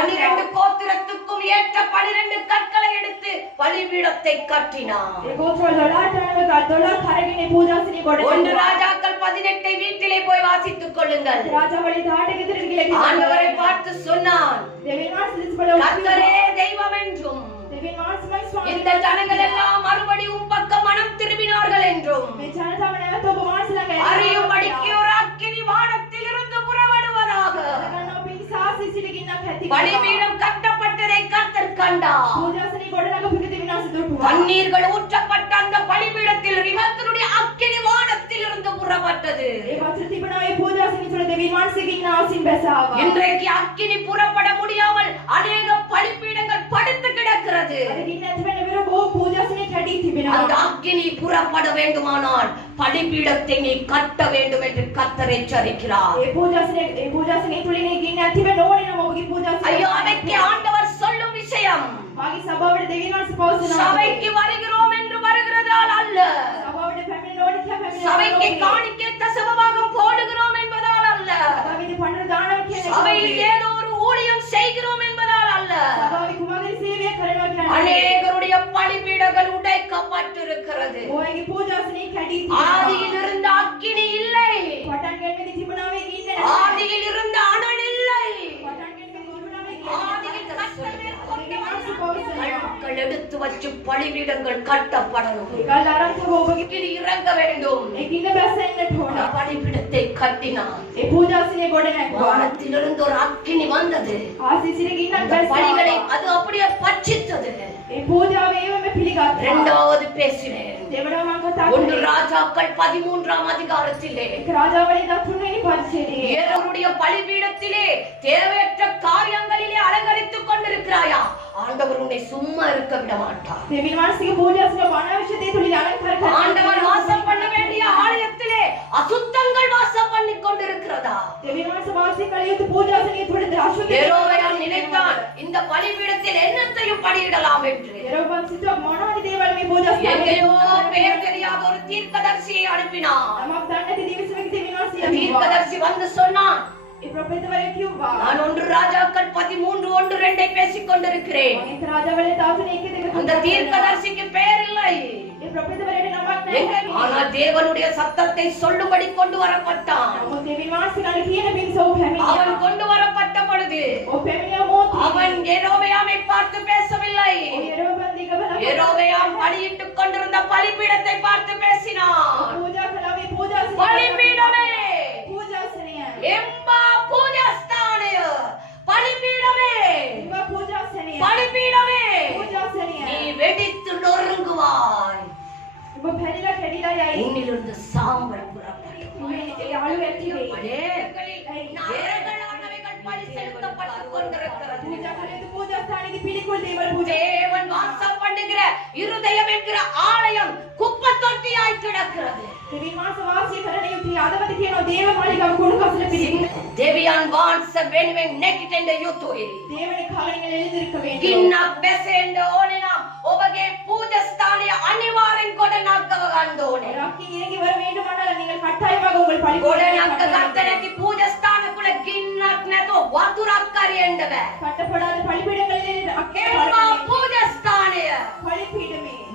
12 கோத்திரத்துக்கும் ஏற்ற 12 கற்களை எடுத்து பலிபீடத்தை கட்டினான். 1 ராஜாக்கள் 18 வீட்டிலே போய் வாசித்துக் கொள்ளுங்கள். ஆண்டவரை பார்த்து சொன்னான், கர்த்தரே தெய்வம் என்றும் இந்த ஜனங்கள் எல்லாம் மறுபடியும் பக்கம் மனம் திரும்பினார்கள் என்றும் அறியும்படிக்கு ஒரு அக்கினி வானத்தில் இருந்து புறப்படுவதாக. பலிபீடம் கட்டப்பட்டதை கர்த்தர் கண்டார். தண்ணீர்கள் ஊற்றப்பட்ட அந்த பலிபீடத்தில் கர்த்தருடைய அக்கினி வானத்தில் இருந்து புறப்பட்டது. இன்றைக்கு அக்கினி புறப்பட முடியாமல் அநேக பலிபீடங்கள் படுத்து கிடக்கிறது. அந்த அக்கினி புறப்பட வேண்டுமானால் பலிபீடத்தை நீ கட்ட வேண்டும் என்று கர்த்தர் எச்சரிக்கிறார். ஐயோ, அவைக்கு ஆண்டவர் சொல்லும் விஷயம் சபைக்கு வருகிறோம் என்று வருகிறதால் அல்ல, சபைக்கு காணிக்கை தசமபாகம் போடுகிறோம் என்பதால் அல்ல, சபையில் ஏதோ ஒரு ஊழியம் செய்கிறோம் என்பதால் அல்ல. அநேகருடைய பலிபீடங்கள் உடைக்கப்பட்டிருக்கிறது. ஆதியில் இருந்த அக்கினி இல்லை, ஆதியில் இருந்த அனல் இல்லை, எடுத்து வச்சு பலிபீடங்கள் கட்டப்படணும், இறங்க வேண்டும். பலிபீடத்தை கட்டினான். வானத்திலிருந்து ஒரு அக்கினி வந்தது, பலிகளை அது அப்படியே பட்சித்தது. இரண்டாவது பேசினேன். 1 ராஜாக்கள் 13ஆம் அதிகாரத்திலே ஏரோனுடைய பலிபீடத்திலே தேவையற்ற காரியங்களிலே அலங்கரித்துக் கொண்டிருக்கிறாயா? ஆண்டவர் உன்னை சும்மா இருக்க விட மாட்டார். ஆண்டவர் வாசம் பண்ண வேண்டிய ஆலயத்திலே அசுத்தங்கள் வாசம் பண்ணி கொண்டிருக்கிறதா? யெரொபெயாம் நினைத்தான், இந்த பலிபீடத்தில் என்னத்தையும் பலியிடலாம் என்று. எங்கேயோ பெயர் தெரியாத ஒரு தீர்க்கதரிசியை அனுப்பினான். தீர்க்கதரிசி வந்து சொன்னான், நான் 1 ராஜாக்கள் 13:1-2 பேசிக் கொண்டிருக்கிறேன். அந்த தீர்க்கதரிசிக்கு பெயர் இல்லை, ஆனால் தேவனுடைய சத்தத்தை சொல்லும்படி கொண்டு வரப்பட்டான். அவன் கொண்டு வரப்பட்ட பொழுது அவன் யெரொபெயாமை பார்த்து பேசவில்லை, யெரொபெயாம் பலியிட்டுக் கொண்டிருந்த பலிபீடத்தை பார்த்து பேசினான். பலிபீடமே எம்பா பூஜாஸ்தானே, பலிபீடமே பலிபீடமே நீ வெடித்து நொறுங்குவாய், உன்னிலிருந்து சாம்பல் புறப்படும். தேவன் வாசம் பண்ணுகிற இருதயம் என்கிற ஆலயம் குப்பை தொட்டியாய் கிடக்கிறது. Devian wants a benefit naked in the youth. Kinna besend onena obage puja sthaniya anivarin kodanakavagandone. Kodanakka gattanaki puja sthanakula ginnak natho vaturakkari endava. Emma puja sthaniya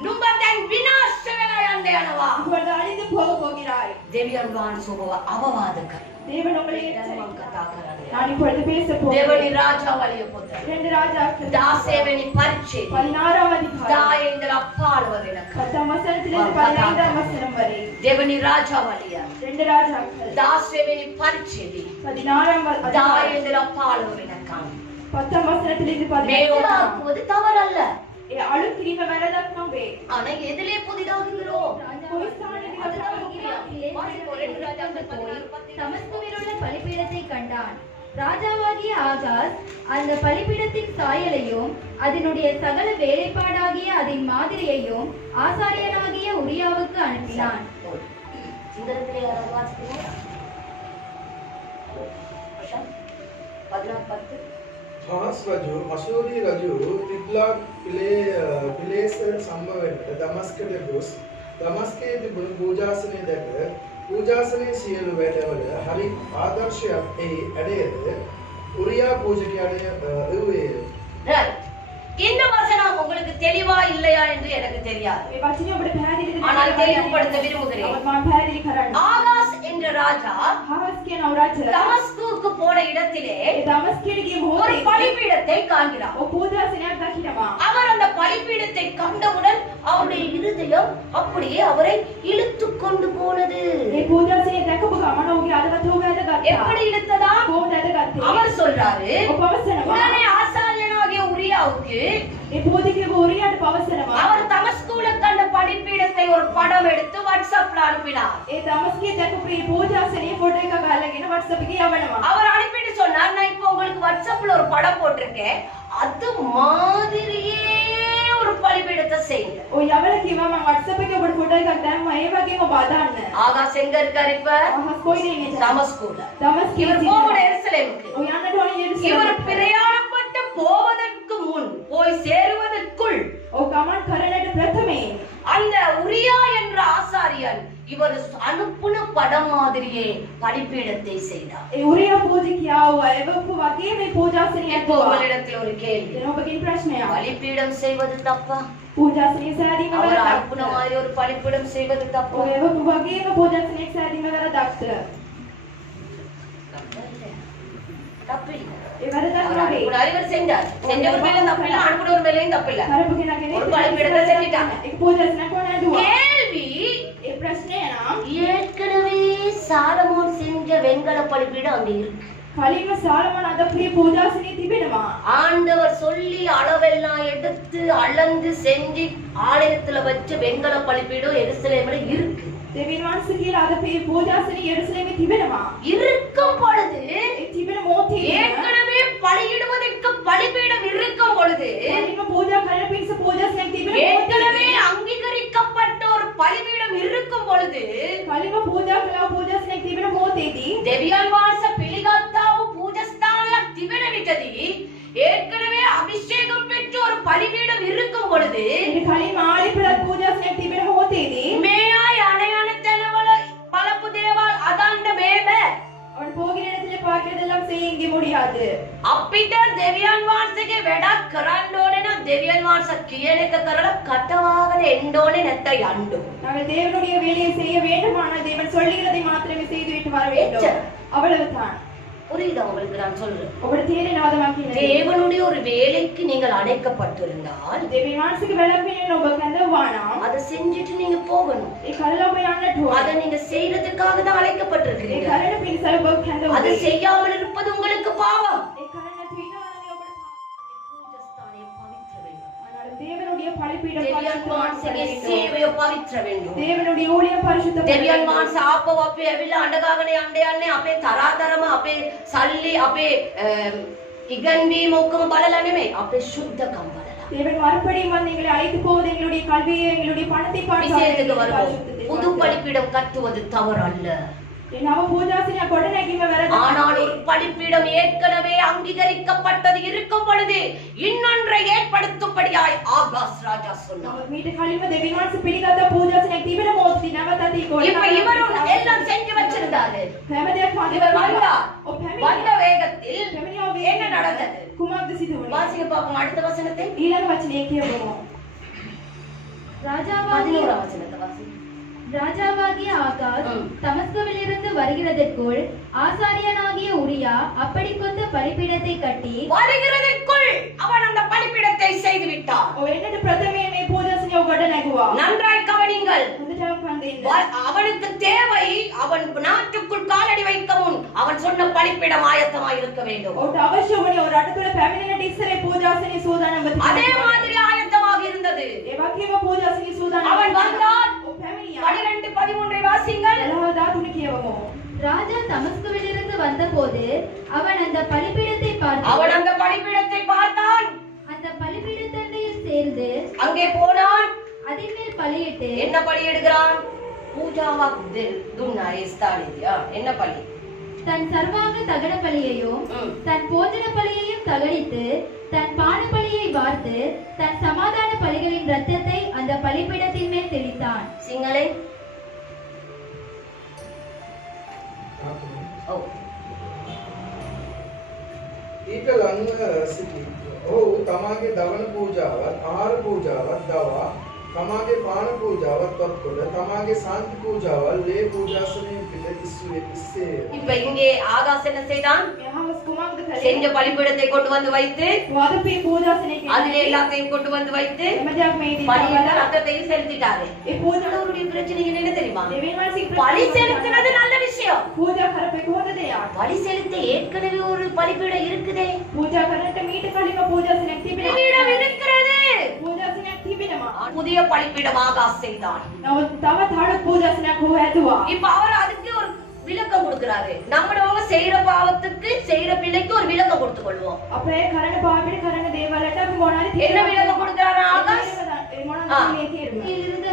numba dan vinasha vela yande yanawa. Devian wants obava avavadaka. தேவனி ராஜாவலிய புத்திர 2 ராஜாக்கள் தாசேவனி பரிச்சை 16ஆம் அதிகாரம் தாயேந்திர அப்பாளுவதெனக்கு 10ஆம் வசனத்திலிருந்து 15ஆம் வசனம் வரை தேவனி ராஜாவலிய 2 ராஜாக்கள் தாசேவனி பரிச்சை 16ஆம் தாயேந்திர அப்பாளுவதெனக்கு 10ஆம் வசனத்திலிருந்து 15ஆம் போது தவறல்ல அழு கிரிம வரதக்கவே ஆனா எதிலே புதிதாகுகிறோம் தமஸ்குவிலுள்ள பலிபீடத்தை கண்டான். ராஜாவாகிய ஆகாஸ் அந்த பலிபீடத்தின் சாயலையும் அதனுடைய சகல வேலைப்பாடாகிய அதன் மாதிரியையும் ஆசாரியனாகிய உரியாவுக்கு அனுப்பினான். අශූරී රජු තිග්ලාත් පිලේසර් සම්භවයට දමස්කයට ගොස් දමස්කයේ තිබුණු පූජාසනය දැක පූජාසනයේ සියලු වැඩවල හරි ආදර්ශයක් එහි ඇඩයද උරියා පූජකයාට එව්වේ. Right. இந்த வசனம் உங்களுக்கு தெளிவா இல்லையா என்று எனக்கு தெரியாது. ஆனால் தெளிவுபடுத்த விரும்புகிறேன். ஆகாஸ் என்ற ராஜா தமஸ்குக்கு போன இடத்திலே ஒரு பலிபீடத்தை காண்கிறார். அவர் அந்த பலிபீடத்தை கண்டவுடன் அவருடைய இருதயம் அப்படியே அவரை இழுத்து கொண்டு போனது. எப்படி இழுத்ததா? அவர் சொல்றாரு, உடனே ஆசாரியனாகிய உரியாவுக்கு அவர் தமஸ்குல கண்ட பலிபீடத்தை ஒரு படம் எடுத்து வாட்ஸ்அப்ல அனுப்பினார். அவர் அனுப்பிட்டு சொன்னார், நான் இப்ப உங்களுக்கு வாட்ஸ்அப்ல ஒரு படம் போட்டிருக்கேன், அது மாதிரியே ஒரு பலிபீடத்தை செய்யுங்க. ஆகாஸ் எங்க இருக்காரு இப்ப? தமஸ்குல. இவர் போகிற எருசலேமுக்கு. இவர் பிரயாணப்பட்டு போவதற்கு முன், போய் சேருவதற்குள் அந்த உரியா என்ற ஆசாரியன் இவர் அனுப்புன படம் மாதிரியே பலிபீடத்தை செய்தார். உங்களிடத்தில் ஒரு கேள்வி, பலிபீடம் செய்வது தப்பா? அவர் அனுப்புன மாதிரி ஒரு பலிபீடம் செய்வது தப்பா? இவர் செஞ்சார். செஞ்சவர் மேல தப்பில்லை, அனுப்புனவர் மேலேயும் தப்பில்லை. ஒரு பலிபீடத்தை செஞ்சிட்டாங்க. கேள்வி, ஏற்கனவே சாலமோன் செஞ்ச வெண்கல பலிபீடம் அங்க இருக்கு. ஆண்டவர் சொல்லி அளவெல்லாம் எடுத்து அளந்து செஞ்சு ஆலயத்துல வச்ச வெண்கல பலிபீடம் எருசலேம்ல இருக்கு. இருக்கும் பொழுது, ஏற்கனவே பலியிடுவதற்கு பலிபீடம் இருக்கும் பொழுது, ஏற்கனவே அங்கீகரிக்கப்பட்ட ஒரு பலிபீடம் இருக்கும் பொழுது, දෙවියන් වහන්සේ පිළිගත්තා වූ பூஜஸ்தானம் திபெனவிட்டது. ஏற்கனவே அபிஷேகம் பெற்ற ஒரு பலிபீடம் இருக்கும் பொழுது, மேயாய் அணையான தெனவல பலப்பு தேவால் அதாண்ட மேல අපිට දෙවියන් වහන්සේගේ වැඩක් කරන්න ඕනේ නම් දෙවියන් වහන්සේ කියන එක කරලා කටවාගෙන එන්න ඕනේ නැත්නම් යන්න ඕනේ. நாங்கள் தேவனுடைய வேலையை செய்ய வேண்டுமானால் தேவன் சொல்லுகிறதை மாத்திரமே செய்துவிட்டு வர வேண்டும். அவ்வளவுதான். புரியுதா உங்களுக்கு நான் சொல்றேன்? தேவனுடைய ஒரு வேலைக்கு நீங்கள் அழைக்கப்பட்டிருந்தால் அதை செஞ்சுட்டு நீங்க போகணும். அதை நீங்க செய்யறதுக்காக தான் அழைக்கப்பட்டிருக்கிறீங்க. அதை செய்யாமல் இருப்பது உங்களுக்கு பாவம். தேவனுடைய பலிபீடம் சேவையை பவிත්‍ර වෙන්න. தேவனுடைய ஊழியம் பரிசுத்த දෙවියන් වහන්සේ ආපහු අපි ඇවිල්ලා අඬගාගෙන යන්නේ අපේ තරාතරම අපේ සල්ලි අපේ ඉගන්වීම ඔක්කොම බලලා නෙමෙයි, අපේ සුද්ධකම් බලලා. தேவன் மறுபடியும் வந்து எங்களை அழைத்து போவது எங்களுடைய கல்வியை எங்களுடைய பணத்தை பார்த்து புது பலிபீடம் கட்டுவது தவறு அல்ல. ஆனால் ஒரு பலிபீடம் ஏற்கனவே அங்கீகரிக்கப்பட்டது இருக்கும் பொழுது இன்னொன்றை ஏற்படுத்தும்படியாய் ஆகாஸ் ராஜா சொன்னார். எல்லாம் செஞ்சு வச்சிருந்தாரு. வந்த வேகத்தில் என்ன நடந்தது? வாசிக்க பார்ப்போம் அடுத்த வசனத்தை. ராஜாவாகிய ஆகாஸ் தமஸ்குவிலிருந்து வருகிறதற்குள் ஆசாரியனாகிய உரியா அப்படி கொண்ட பலிபீடத்தை கட்டி வருகிறதற்குள் அவன் அந்த பலிபீடத்தை செய்து விட்டான். நன்றாய் கவனிங்கள். அவனுக்கு தேவை, அவன் நாட்டுக்குள் காலடி வைக்க முன் அவன் சொன்ன பலிபீடம் ஆயத்தமாய் இருக்க வேண்டும். அதே மாதிரி ஆயத்தமாக இருந்தது. அவன் வந்தான். 12-13 வாசிங்கள். ராஜா தமஸ்குவிலிருந்து வந்தபோது அவன் அந்த பலிபீடத்தை பார்த்தான். அந்த பலிபீடத்தண்டையில் சேர்ந்து அங்கே போனான். அதின் மேல் பலியிட்டு என்ன பலியிடுகிறான்? பூஜாவாக் துன்னா ஸ்தாலியா. என்ன பலி? தன் சர்வாங்க தகன பலியையும் தன் போஜன பலியையும் தகனித்து தன் பான பலியை வார்த்து தன் சமாதான பலிகளின் இரத்தத்தை அந்த பலிபீடத்தின் மேல் தெளித்தான். சிங்களே ඊට ලංව සිටි. ඔහු තමාගේ දවන පූජාවත් ආහාර පූජාවත් දවා තමාගේ පාන පූජාවත් වත්කොට තමාගේ සාන්ති පූජාවල් ලේ පූජාසනයෙන් පිට ඉස්සෙය. இப்ப இங்கே ஆகாஸ் என்ன செய்தான்? செஞ்ச பலிபீடத்தை கொண்டு வந்து வைத்து அதிலே எல்லாத்தையும் கொண்டு வந்து வைத்து பலியில ரத்தத்தையும் செலுத்திட்டாரு. அவருடைய பிரச்சனை என்ன தெரியுமா? பலி செலுத்துறது நல்ல விஷயம். பலி செலுத்த ஏற்கனவே ஒரு பலிபீடம் இருக்குதே. பலிபீடம் இருக்கிறது. புதிய பலிபீடம் ஆகாஸ் செய்தான். இப்ப அவர் அதுக்கு ஒரு விளக்கம் கொடுக்கிறாரு. நம்மளவங்க செய்யற பாவத்துக்கு செய்யற பிள்ளைக்கு ஒரு விளக்கம் கொடுத்துக் கொள்வோம். என்ன விளக்கம் கொடுக்கிறாரு ஆகாஸ்?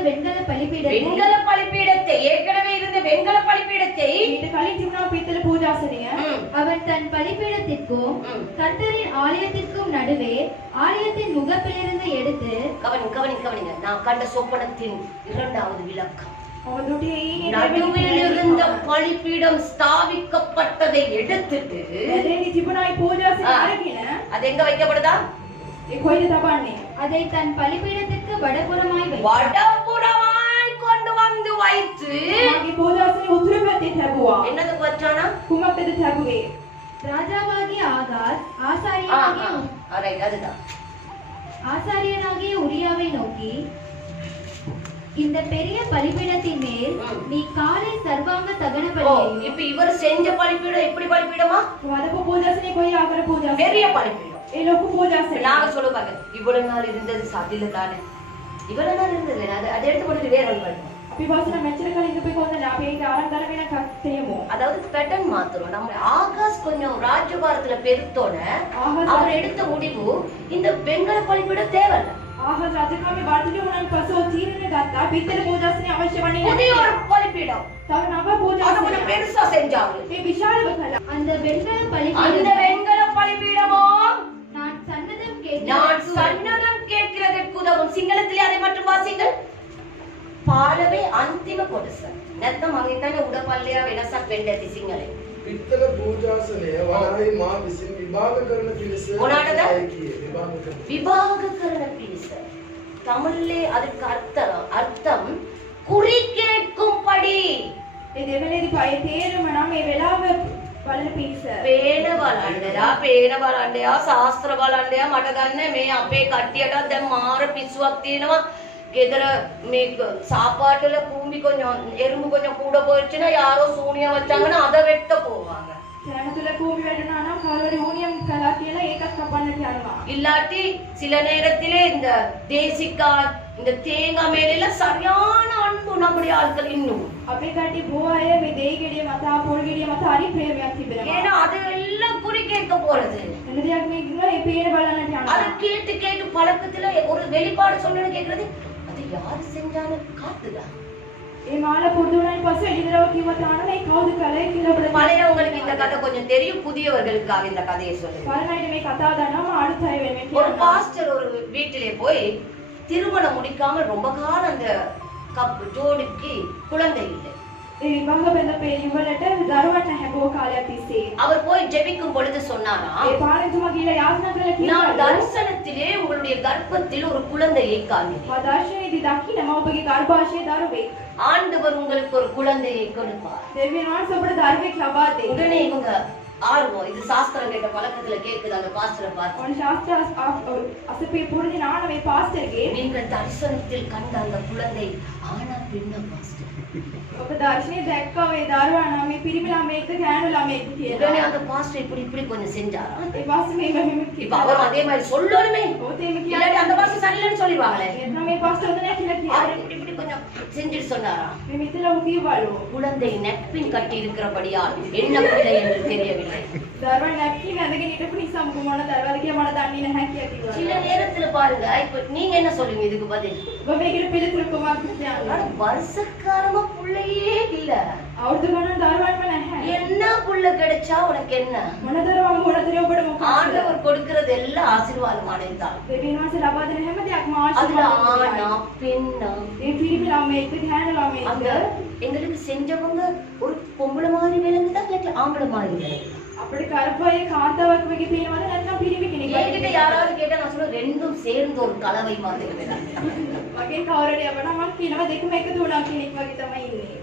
வெண்கல பலிபீடத்தை வெண்கல பலிபீடத்தை ஏற்கனவே இருந்த வெண்கல பலிபீடத்தை அவர் தன் பலிபீடத்திற்கும் கர்த்தரின் ஆலயத்திற்கும் நடுவே ஆலயத்தின் முகப்பிலிருந்து எடுத்து கவனிங்க நான் கண்ட சொப்பனத்தின் இரண்டாவது விளக்கம். நடுவில் இருந்த பலிபீடம் ஸ்தாபிக்கப்பட்டதை எடுத்துட்டு அது எங்க வைக்கப்படுதா? அதை தன் பலிபீடத்திற்கு வடபுறமாய் கொண்டு வந்து வைத்து என்னது வச்சானா? ராஜாவாகிய ஆகாஸ் ஆசாரியனாகிய உரியாவை நோக்கி, இந்த பெரிய பலிபீடத்தின் மேல் நீ காலை சர்வாங்க தகன பலியையும். இப்ப இவர் செஞ்ச பலிபீடம் எப்படி பலிபீடமா? பெரிய பலிபீடம். நாங்க சொல்லுவாங்க இவ்வளவு நாள் இருந்தது சாத்தியில தானே, இவ்வளவு நாள் இருந்தது அதை எடுத்து கொண்டு வேற ஒன்று பண்ணுவோம். அதாவது பேட்டர்ன் மாத்துறோம். நம்ம ஆகாஸ் கொஞ்சம் ராஜ்யபாரத்துல பெருத்தோட அவர் எடுத்த முடிவு இந்த வெண்கல பலிபீடம் தேவையில்லை. புதிய ஒரு பலிபீடம் பெருசா செஞ்சாங்க. அந்த வெண்கல பலிபீடமோ நான் சன்னதம் கேட்கிறதற்கு உதவும். சிங்களத்திலே அதை மட்டும் வாசிங்கள். පාලවේ අන්තිම කොටස. නැත්නම් මම හිතන්නේ උඩ පල්ලෙයා වෙනසක් වෙන්න ඇති සිංහලෙන්. පිත්තල පූජාසනය වලහි මා විසින් විභාග කරන පිළිස විභාග කරන පිළිස. தமிழ்லே அதுக்கு அர்த்தம் குறி கேட்கும்படி. ඒ දෙවලේදී පය තේරුම නම් මේ වෙලාව බලන පිළිස. පේන බලන්නයා ශාස්ත්‍ර බලන්නයා මට ගන්න මේ අපේ කට්ටියටත් දැන් මාර පිස්සුවක් තියෙනවා. ගෙදර මේ சாப்பாட்டுல கூம்பி கொஞ்சம் எறும்பு கொஞ்சம் கூட போயிடுச்சுன்னா யாரோ சூனியம் வச்சாங்கன்னா அதை வெட்ட போவாங்க. சேனத்துல கூம்பி வெட்டனா නම් කවුරුරි ஊனியம் කළා කියලා ඒකත් කපන්න යනවා. இல்லாட்டி சில நேரத்திலே இந்த தேசிக்கா இந்த தேங்காய் மேல சரியான அன்பு நம்முடைய ஆட்கள் இன்னும் අපේ කට්ටිය බොහෝ අය මේ දෙයි ගෙඩිය මත පොල් ගෙඩිය මත හරි ප්‍රේමයක් තිබෙනවා. ஏன்னா அது எல்லாம் குறி கேட்க போறது. என்னදියක් මේ කිව්වා මේ පේන බලන්න යනවා. அது கேட்டு பழக்கத்துல ஒரு வெளிப்பாடு சொன்னேன்னு கேக்குறது அது யார் செஞ்சானு காட்டுதா? ඒ මාළ පුරුදු වුණායින් පස්සේ එළිදරව කිව්ව තාන මේ කවුද කලේ කියලා බලන්න. பழையவங்களுக்கு இந்த கதை கொஞ்சம் தெரியும், புதியவர்களுக்காக இந்த கதையை சொல்லுங்க. පරණයිට මේ කතාව දන්නවා අලුත් අය වෙනුවෙන් ஒரு කියනවා. பாஸ்டர் ஒரு வீட்டிலே போய் திருமணம் முடிக்காமல் ரொம்ப காலம் அந்த ஜோடிக்கு குழந்தை இல்லை. ඒ විභාග බඳපේ ඉවලට දරුවන් නැහැ බොහෝ කාලයක් තිස්සේ. அவர் போய் ஜெபிக்கும் பொழுது சொன்னாராம், ඒ පාරේතුමා ගිහලා යාඥා කරලා நான் කිව්වා தரிசனத்திலே உங்களுடைய கர்ப்பத்தில் ஒரு குழந்தையை காண்கிறேன். දර්ශනයේදී දකින්න ඔබගේ ගර්භාෂයේ දරුවෙක්. ஆண்டவர் உங்களுக்கு ஒரு குழந்தையை கொடுப்பார். දෙවියන් වහන්සේ ඔබට දරුවෙක් ලබා දෙයි. உடனே இவங்க ஆர்வம், இது சாஸ்திரம் கேட்ட பழக்கத்துல கேக்குது அந்த பாஸ்டரை பார்த்து. ඔන්න ශාස්ත්‍ර අසපේ පුරුදු නාන මේ පාස්ටර්ගේ நீங்கள் தரிசனத்தில் கண்ட அந்த குழந்தை ஆனா பெண்ணா பாஸ்டர். ඔබ දර්ශනයේ දැක්කා මේ දරුවා නම් මේ පිරිමි ළමයෙක්ද ගෑනු ළමයෙක්ද உடனே කියලා. அந்த பாஸ்டர் இப்படி கொஞ்சம் செஞ்சாராம். ඒ පාස්ටර් මේ මෙහෙම இப்ப அவரும் அதே மாதிரி சொல்லணுமே, ඔතේම இல்லாட்டி அந்த කියන්නේ பாஸ்டர் சரியில்லைன்னு சொல்லிடுவாங்களே. එතන මේ පාස්ටර් හොඳ නැහැ කියලා அவர் කියන්නේ. இப்படி கொஞ்சம் செஞ்சுட்டு சொன்னாராம், මේ මිතල ඔබ කිව්වලු. குழந்தை நெக்பின் கட்டி இருக்கிறபடியால் என்ன பிள்ளை என்று தெரியவில்லை. දරුවා නැක්කින් ඇඳගෙන හිටපු නිසා මොකද මොන දරුවාද කියලා මට දන්නේ නැහැ කියලා කිව්වා. சில நேரத்துல பாருங்க, இப்ப நீங்க என்ன சொல்லுவீங்க இதுக்கு பதில்? ඔබ මේකට පිළිතුරු කොහොමද කියන්නේ? ஆனா வருஷக்காரமா புள்ளையே இல்ல, අවුරුදු ගණන් දරුවන්ම නැහැ. என்ன புள்ள கிடைச்சா உனக்கு என்ன? මොන දරුවා ඔබට මොකක්ද? ஆண்டவர் கொடுக்கிறது எல்லாம் ஆசீர்வாதமானதுதான். දෙවියන් වහන්සේ ලබා දෙන හැම දෙයක්ම அதுல ආශිර්වාද. ஆனா பெண்ணா ඒ පිරිමි ළමයෙක්ද ගෑනු அந்த ළමයෙක්ද எங்களுக்கு செஞ்சவங்க ஒரு பொம்பளை மாதிரி விளங்குதா இல்லாட்டி ஆம்பளை மாதிரி விளங்குதா? அப்படி கருப்பாய காத்தாவுக்கு வைக்க பேணுவாங்க நல்லா பிரிவி කෙනෙක්. என்கிட்ட யாராவது கேட்டா நான் சொல்லுவேன் ரெண்டும் சேர்ந்து ஒரு கலவை மாதிரி வேணும். මගේ කවුරුරි අපනා මම කියනවා දෙකම එකතු වුණා කෙනෙක් වගේ තමයි ඉන්නේ.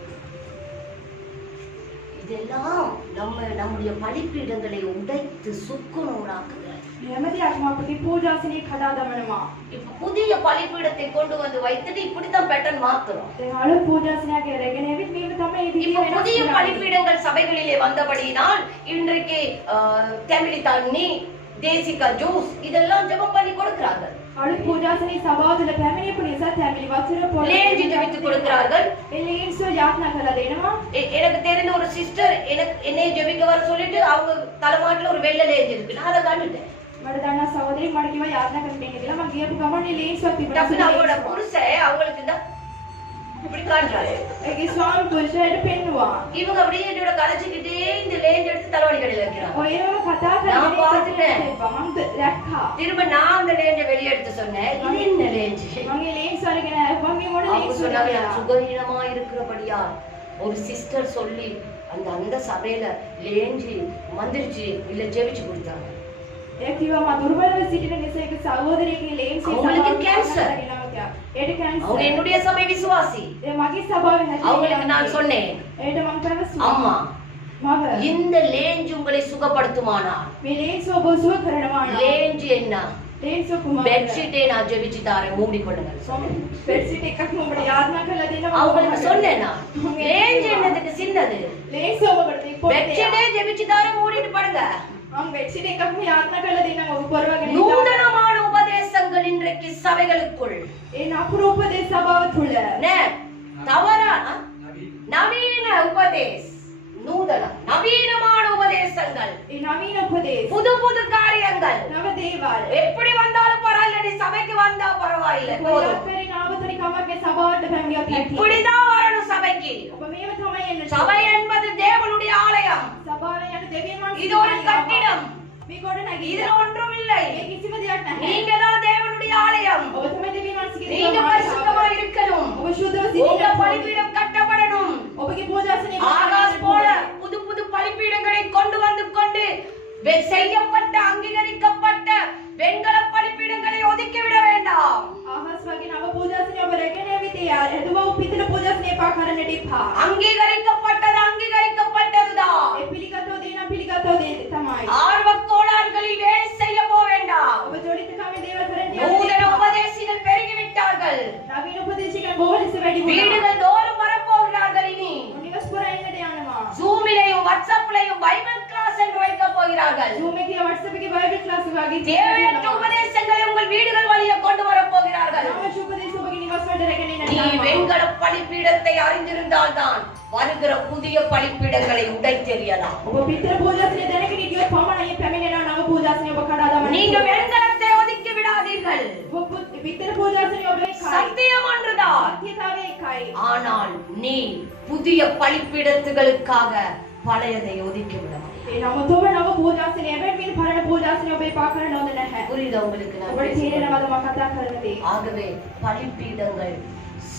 இதெல்லாம் நம்முடைய பலிப்பீடங்களை உடைத்து சுக்குநூறாக்குகிறது. හැමදේම අපේ පූජාසනේ කඩා දමනවා. இப்ப புதிய பலிப்பீடத்தை கொண்டு வந்து வைத்துட்டு இப்படித்தான் பேட்டர்ன் மாத்துறோம். දැන් අලුත් පූජාසනයක් රැගෙන ඇවිත් මේක තමයි இப்ப විදිහේ புதிய பலிப்பீடங்கள் சபைகளிலே வந்தபடியினால் இன்றைக்கு தமிழி தண்ணி தேசிகா ஜூஸ் இதெல்லாம் ஜெபம் பண்ணி கொடுக்கிறார்கள். අලුත් පූජාසනේ සභාව තුළ පැමිණෙපු නිසා තැඹිලි වතුර පොළ லேஞ்சி ஜெபித்து கொடுக்கிறார்கள். එලීන්සෝ යාඥා කරලා දෙනවා. எனக்கு தெரிந்த ஒரு சிஸ்டர் என்னை ஜெபிக்க வர சொல்லிட்டு அவங்க தலைமாட்டுல ஒரு வெள்ளை லேஞ்சி இருக்கு. நான் அதை கண்டுட்டேன். මට දන්නා සහෝදරි මට කිව්වා යාඥා කරන්න කියලා මම ගියපු ගමන් ලේන්සුවක් තිබුණා. டக்குனு அவங்களோட புருஷன் அவங்களுக்கு இந்த இப்படி காட்டுறாரு. ඒකේ ස්වාමි පුරුෂයාට පෙන්නුවා. இவங்க அப்படியே என்னோட கலைச்சிக்கிட்டே இந்த லேஞ்சி எடுத்து தலைவலி கடையில வைக்கிறாங்க. ඔයව කතා நான் பார்த்துட்டேன். මම දැක්කා. திரும்ப நான் அந்த லேஞ்சை வெளியே எடுத்து சொன்னேன். இது என்ன லேஞ்சி? මගේ ලේන්ස් අරගෙන ආවා මේ මොන அவங்க ලේන්ස් சொன்னாங்க நான் சுகவீனமா இருக்கிறபடியா ஒரு சிஸ்டர் சொல்லி அந்த சபையில லேஞ்சி மந்திரிச்சு இல்ல ஜெபிச்சு கொடுத்தாங்க. ඒ කිව්වා මම දුර්වලව සිටින නිසා ඒක සහෝදරියගේ ලේන්ස් அவங்களுக்கு கேன்சர். ඒක அவங்க කැන්සර්. என்னுடைய சபை விசுவாசி. ඒ මගේ සභාවේ නැති. அவங்களுக்கு நான் சொன்னேன் ඒට මම පැවසුවා. அம்மா මම இந்த லேஞ்சி உங்களை சுகப்படுத்துமானால் මේ ලේන්ස් ඔබ සුව කරනවා. லேஞ்சி என்ன ලේන්ස් ඔකුම பெட்ஷீட்டை நான் ஜெபிச்சு தாரேன் மூடிக்கொள்ளுங்கள். பெட்ஷீட் එකක් මොබට යාඥා කරලා දෙනවා. அவங்களுக்கு சொன்னேன் நான் லேஞ்சி என்னதுக்கு சின்னது ලේන්ස් ඔබකට ඉක්කොත් பெட்ஷீட்டை ஜெபிச்சு தாரேன் மூடிட்டு படுங்க. මම பெட்ஷீட் එකක්ම යාඥා කරලා දෙනවා ඔබ කරවගෙන. நூதனமான உபதேசங்கள் இன்றைக்கு சபைகளுக்குள் ඒ නපුරු උපදේශ සභාව තුළ தவறான நவீன உபதேச நவீனமான உபதேசங்கள் ඒ නවීන උපදේශ புது புது காரியங்கள் නව දේවල් எப்படி வந்தாலும் பரவாயில்ல நீ சபைக்கு வந்தா பரவாயில்லை போதும். කොහොමද නාවතරි කමක් සභාවට පැමිණියොත් ඇති. இப்படிதான் வரணும் சபைக்கு. ඔබ මේව තමයි එන්න. சபை என்பது தேவனுடைய ஆலயம். සභාවේ යන දෙවියන් වහන්සේ இது ஒரு கட்டிடம். මේ කොට නැගී. இதுல ஒன்றும் இல்லை. මේ කිසිම දෙයක් නැහැ. நீங்க தான் தேவனுடைய ஆலயம். ඔබ තමයි දෙවියන් වහන්සේගේ நீங்க பரிசுத்தமா இருக்கணும். ඔබ ශුද්ධව உங்க සිටින්න. பலிபீடம் கட்டப்படணும். ඔබගේ පූජාසනය ஆகாஷ் போல புது புது பலிபீடங்களை கொண்டு செய்யப்பட்ட அங்கீகரிக்கப்பட்ட வெண்கல பலிபீடங்களை ஒதுக்கிவிட வேண்டாம். ආහස් වගේ නව පූජාසනය ඔබ රැගෙන ඇවිත් එදුවා පිටින පූජාසනය එපා කරන්නට එපා. அங்கீகரிக்கப்பட்டது அங்கீகரிக்கப்பட்டதுதான். ඒ පිළිගතෝ දේ නම් පිළිගතෝ දේ තමයි. ஆர்வக் கோளாறுகளில் வேலை செய்ய போக வேண்டாம். ඔබ ජොලිතකමේ දේවල් කරන්න நூதன உபதேசிகள் பெருகிவிட்டார்கள். නවීන උපදේශකයන් බොහෝ ලෙස වැඩි වුණා. வீடுகள் தோறும் வரப்போகிறார்கள். இனி නිවස් පුරා එන්නට යනවා. ஜூமிலையும் வாட்ஸ்அப்லையும் பைபிள் கிளாஸ் என்று வைக்க போகிறார்கள். Zoom එකේ WhatsApp එකේ බයිබල් ක්ලාස් වගේ தேவையற்ற உபதேசங்களை உங்கள் வீடுகள் வழியே கொண்டு வர போகிறார்கள். අවශ්‍ය උපදේශ ඔබගේ නිවස් වලට රැගෙන එන්නට நீ යනවා. வெண்கல பலிபீடத்தை அறிந்திருந்தால் தான் வருகிற புதிய பலிபீடங்களை உடைத்தெறியலாம். ඔබ පිටර පූජාසනය දැනගෙන ඉතියොත් පමණයි පැමිණෙනවා නව පූජාසනය ඔබ කඩා දමන්න. நீங்க வெண்கலத்தை ஒதுக்கி விடாதீர்கள். ඔබ පිටර පූජාසනය ඔබ එකයි. சத்தியம் ஒன்றுதான். සත්‍යතාවය එකයි. ஆனால் நீ புதிய பலிபீடத்துகளுக்காக பழையதை ஒதுக்கி விடலாம். ඒ නමුත් ඔබ නව පූජාසනය එබැවින් පරණ පූජාසනය ඔබ එපා කරන්න ඕන නැහැ. புரியுதா உங்களுக்கு நான் ඔබට பேசுறது? තේරෙනවද මම කතා කරන දේ? ஆகவே பலிபீடங்கள்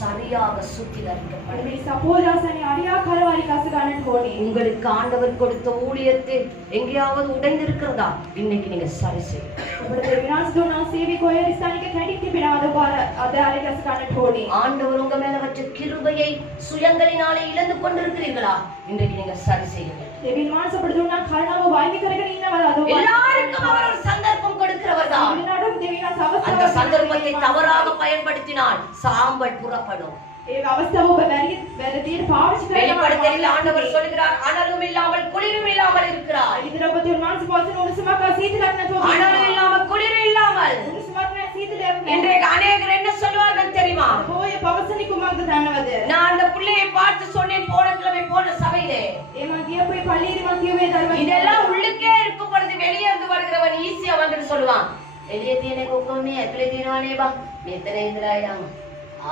சரியாக சுத்திகரிக்கப்படும். මේ සපෝජාසනය අරියාකාරවරි කස ගන්නට ඕනේ. உங்களுக்கு ஆண்டவர் கொடுத்த ஊழியத்தில் எங்கேயாவது உடைந்திருக்கிறதா இன்னைக்கு நீங்க சரி செய்யுங்க. ඔබට විනාශ දුන්නා සේවි කොහේ ස්ථානික කැඩික් තිබෙනවද ඔබ අදාළ කස ගන්නට ඕනේ. ஆண்டவர் உங்க மேல வச்ச கிருபையை சுயங்களினாலே இழந்து கொண்டிருக்கிறீர்களா இன்றைக்கு நீங்க சரி செய்யுங்க. දෙවියන් වහන්සේ අපට දුන්නා කරුණාව වයින් කරගෙන ඉන්නවද අද ඔබ? எல்லாருக்கும் அவர் ஒரு சந்தர்ப்பம் கொடுக்கிறவர் தான். වෙනඩම් දෙවියන් அந்த சந்தர்ப்பத்தை தவறாக பயன்படுத்தினால் சாம்பல் புறப்படும். ඒ අවස්ථාව ඔබ වැරදියට පාවිච්චි කරනවා. வெளிப்படுத்தலில் ஆண்டவர் சொல்கிறார் அனலும் இல்லாமல் குளிரும் இல்லாமல் இருக்கிறார். ඉදිරිය ඔබ දෙවියන් වහන්සේ පස්සේ උණුසුමක් සීතලක් නැතුව அனலும் இல்லாமல் குளிரும் இல்லாமல் උණුසුමක් නැ සීතලයක් නැහැ. இன்றைக்கு அநேகர் என்ன சொல்வார்கள் தெரியுமா? ඔය පවසනි කුමක්ද දන්නවද? நான் அந்த பிள்ளையை பார்த்து சொன்னேன் போன கிழமை போன சபையிலே. ඒ මං ගියපු ඒ පල්ලියේ මං කියුවේ දරුවා இதெல்லாம் உள்ளுக்கே இருக்கும் பொழுது வெளியே இருந்து வருகிறவன் ஈஸியா வந்து சொல்லுவான். வெளியே தீனே கொக்கோமே அக்கலே தீனவானே பா எத்தனை இந்திராயாங்க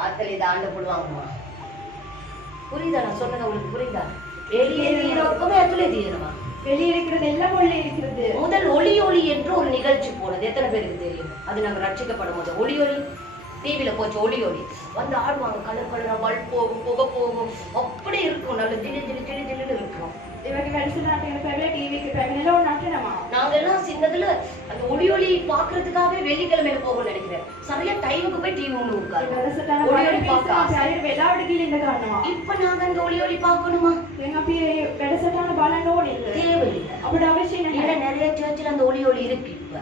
ஆத்தலி தாண்ட போடுவாங்கம்மா. புரியுதா நான் சொன்னது உங்களுக்கு புரியுதா? வெளியே தீனோக்குமே அக்கலே தீனமா. வெளியே இருக்கிறது எல்லாம் உள்ளே இருக்கிறது. முதல் ஒளி ஒளி என்று ஒரு நிகழ்ச்சி போனது எத்தனை பேருக்கு தெரியும்? அது நம்ம ரட்சிக்கப்படும் போது ஒளி ஒளி டிவில போச்சு ஒளி வந்து ஆடுவாங்க. கலர் கலரா பல்ப் போகும், புகை போகும், அப்படி இருக்கும். நல்ல திடீர் திடீர் திடீர் திடீர்னு இருக்கும். நாங்க எல்லாம் சின்னதுல அந்த ஒளி பாக்குறதுக்காகவே வெள்ளிக்கிழமையில போகும் நினைக்கிறேன். சரியா டைமுக்கு போய் டிவி ஒண்ணு இருக்காது. இப்ப நாங்க அந்த ஒளி பாக்கணுமா? தேவையில்லை. நிறைய சர்ச்சில் அந்த ஒளி இருக்கு. இப்ப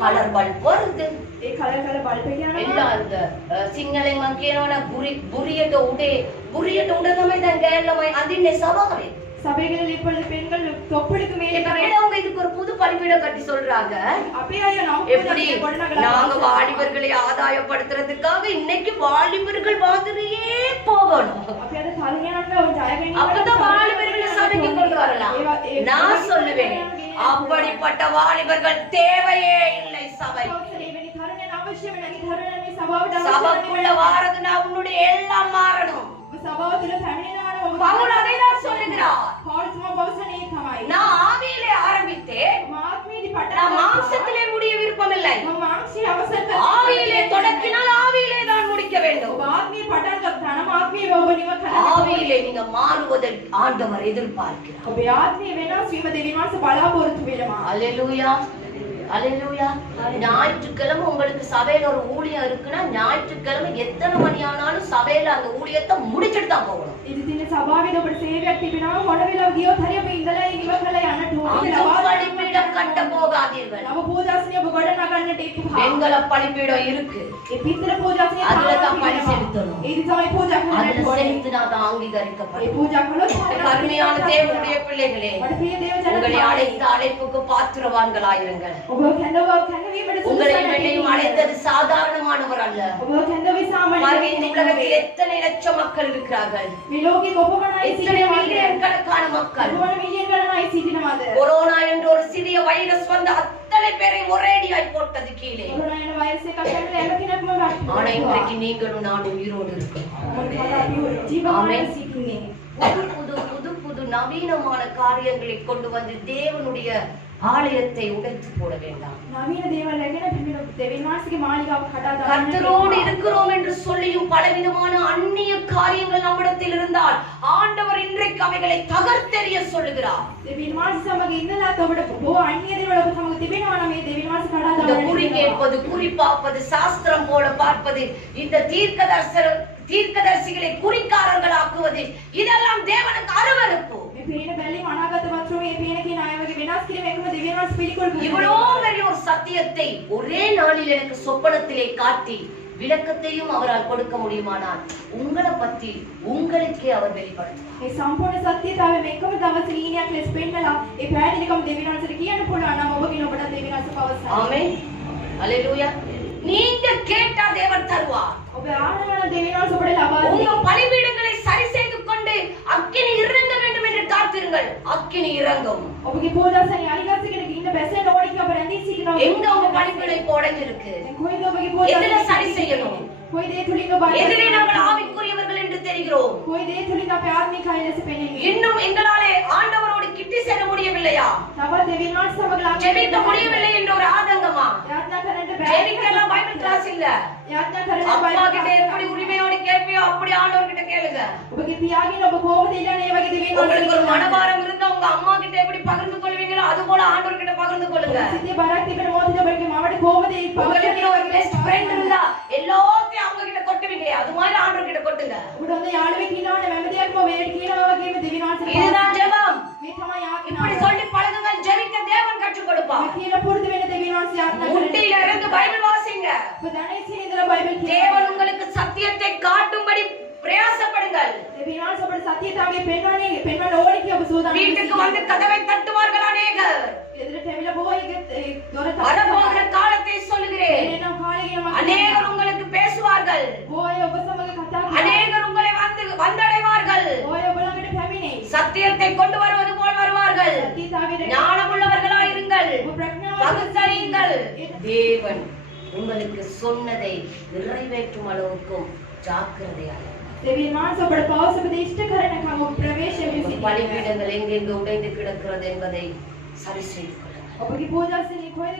කලර් බල්බ් වර්ග ඒ කලර් බල්බ් කියනවා සිංහලෙන් මම කියනවනේ බුරියට උඩ තමයි දැන් ගෑල්ලමයි අඳින්නේ සභාවේ. சபைகளில் இப்பொழுது பெண்கள் தொப்புளுக்கு மேலே அவங்க இதுக்கு ஒரு புது பலிபீடம் கட்டி சொல்றாங்க. எப்படி நாங்க வாலிபர்களை ஆதாயப்படுத்துறதுக்காக இன்னைக்கு வாலிபர்கள் மாதிரியே போகணும். அப்பதான் வாலிபர்களை சபைக்கு கொண்டு வரலாம். நான் சொல்லுவேன் அப்படிப்பட்ட வாலிபர்கள் தேவையே இல்லை சபை. சபைக்குள்ள வாரதுனா உன்னுடைய எல்லாம் மாறணும். பவுல் அதைதான் சொல்லுகிறார். நான் ஆவியிலே ஆரம்பித்தேன், நான் மாம்சத்திலே முடிய விருப்பம் இல்லை. ஆவியிலே தொடக்கினால் ஆவியிலே தான் முடிக்க வேண்டும். ஆவியிலே நீங்க மாறுவதை ஆண்டவர் எதிர்பார்க்கிறார். அல்லேலூயா அல்லேலூயா. ஞாயிற்றுக்கிழமை உங்களுக்கு சபையில ஒரு ஊழியம் இருக்குன்னா ஞாயிற்றுக்கிழமை எத்தனை மணி ஆனாலும் சபையில அந்த ஊழியத்தை முடிச்சிட்டு தான் போகணும். பலிபீடம் கட்ட போகாதீர்கள். வெண்கல பலிபீடம் இருக்கு, அதுலதான் பலி செலுத்தணும். அதுல செலுத்தினாதான் அங்கீகரிக்கப்படும். கருணையான தேவனுடைய பிள்ளைகளே, உங்களை அழைத்த அழைப்புக்கு பாத்திரவான்களாயிருங்கள். உங்களை அழைத்தது சாதாரணமானவர் அல்ல. இந்த உலகத்தில் எத்தனை லட்சம் மக்கள் இருக்கிறார்கள், எத்தனை மில்லியன் கணக்கான மக்கள். கொரோனா என்ற ஒரு சிறிய வைரஸ் வந்து அத்தனை பேரை ஒரேடியாய் போட்டது கீழே. ஆனா இன்றைக்கு நீங்களும் நானும் உயிரோடு இருக்கோம். புது நவீனமான காரியங்களை கொண்டு வந்து தேவனுடைய ஆலயத்தை உடைத்து போட வேண்டாம். கர்த்தரோடு இருக்கிறோம் என்று சொல்லியும் பலவிதமான அந்நிய காரியங்கள் நம்மிடத்தில் இருந்தால் ஆண்டவர் இன்றைக்கு அவைகளை தகர்த்தெறிய சொல்லுகிறார். குறி கேட்பது, குறி பார்ப்பது, சாஸ்திரம் போல பார்ப்பது, இந்த தீர்க்கதரிசிகளை குறிக்காரர்களாக்குவது, இதெல்லாம் தேவனுக்கு அருவருப்பு. இவ்வளோ பெரிய ஒரு சத்தியத்தை ஒரே நாளில் எனக்கு சொப்பனத்திலே காட்டி விளக்கத்தையும் அவரால் கொடுக்க முடியுமானால் உங்களை பற்றி உங்களுக்கே அவர் வெளிப்படுத்துவார். සම්පූර්ණ සත්‍යතාවය මේකම දවසේ ඊනියක් ලෙස පෙන්නලා ඒ පැහැදිලිකම දෙවියන්සට කියන්න පුළුවන් නම් ඔබකින් ඔබට දෙවියන්ස පවසනවා. ஆமென். அல்லேலூயா. நீங்க கேட்டா தேவன் தருவார். ඔබ ආනවන දෙවියන්ස ඔබට ලබා දෙයි. உங்க பலிபீடங்களை சரி செய்து கொண்டு அக்கினி இறங்க வேண்டும் என்று காத்திருங்கள். அக்கினி இறங்கும். ඔබගේ පූජාසනයේ අනිවාර්යයෙන් ඉන්න බැසෙන්න ඕනේ කියලා බරඳී සිටිනවා. எங்க உங்க பலிபீடம் இப்போ உடைஞ்சிருக்கு? කොයිද ඔබගේ පූජාසනය? எதில சரி செய்யணும்? කොයි දේ තුලින්ද බයි? எதிலே நாங்கள் ஆவிக்குரியவர்கள் என்று தெரிகிறோம். කොයි දේ තුලින්ද අපේ ආත්මිකය ලෙස පෙනෙන්නේ? இன்னும் எங்களாலே ஆண்டவரோடு கிட்டி சேர முடியவில்லையா? තව දෙවියන් සමග ළඟ ஜெபிக்க முடியவில்லை என்ற ஒரு ஆதங்கமா? යාඥා කරන්න බෑ. ஜெபிக்கலாம் பைபிள் கிளாஸ் இல்ல. යාඥා කරන්න அப்பா கிட்ட எப்படி உரிமையோடு கேட்பியோ அப்படி ஆண்டவர் கிட்ட கேளுங்க. ඔබගේ පියාගෙන් ඔබ කොහොමද ඉල්ලන්නේ මේ වගේ දෙවියන් உங்களுக்கு ஒரு மனபாரம் இருந்தா உங்க அம்மா கிட்ட எப்படி பகிர்ந்து கொள்வீங்களோ அது போல ஆண்டவர் கிட்ட பகிர்ந்து கொள்ளுங்க. සිතේ බරක් තිබෙන මොහොතේ ඔබගේ මාවට කොහොමද ඒ உங்களுக்கு ஒரு பெஸ்ட் ஃப்ரெண்ட் இருந்தா எல்லாத்தையும் அவங்க கிட்ட கொட்டுவீங்களே அது மாதிரி ஆண்டவர் கிட்ட கொட்டுங்க. ඔබට හොඳ යාළුවෙක් ඉන්නවනේ හැමදේක්ම වේட் කියනවා වගේම දෙවියන් වහන්සේ இதுதான் ஜெபம். මේ තමයි යාඥා. இப்படி சொல்லி பழகுங்கள். ஜெபிக்க தேவன் கற்றுக் கொடுப்பார். කියලා පුරුදු වෙන දෙවියන් වහන්සේ යාඥා කරනවා. முட்டில இருந்து பைபிள் வாசிங்க. ඔබ දැනෙන්නේ ඉඳලා බයිබල් කියනවා. தேவன் உங்களுக்கு சத்தியத்தை காட்டும்படி பிரயாசப்படுங்கள். දෙවියන් වහන්සේ ඔබට සත්‍යතාවය පෙන්වන්න ඕනේ කියලා ඔබ සූදානම්. வீட்டுக்கு வந்து கதவை தட்டுவார்கள் அநேகர். එදිරට ඇවිල්ලා බොහෝ දොර வரப்போகிற காலத்தை சொல்லுகிறேன். එනවා කාලේ කියනවා. அநேகர் உங்களுக்கு பேசுவார்கள். බොහෝ ඔබ සමග කතා කරනවා. அநேகர் உங்களை வந்தடைவார்கள். බොහෝ ඔබ ළඟට පැමිණෙයි. சத்தியத்தை கொண்டு வருவது போல் வருவார்கள். සත්‍යතාවයට ஞானமுள்ளவர்களாயிருங்கள். ඔබ ප්‍රඥාව பகுத்தறியுங்கள். தேவன் உங்களுக்கு சொன்னதை நிறைவேற்றும் அளவுக்கும் ஜாக்கிரதையாக දෙවියන් වහන්සේ ඔබට පෞසපද ඉෂ්ට කරනකම් ඔබ ප්‍රවේශ වෙන්න. பலிபீடங்கள் எங்கெங்கு உடைந்து கிடக்கிறது என்பதை சரி செய்து கொள்ளுங்கள். ඔබගේ පූජාසනයේ කොහෙද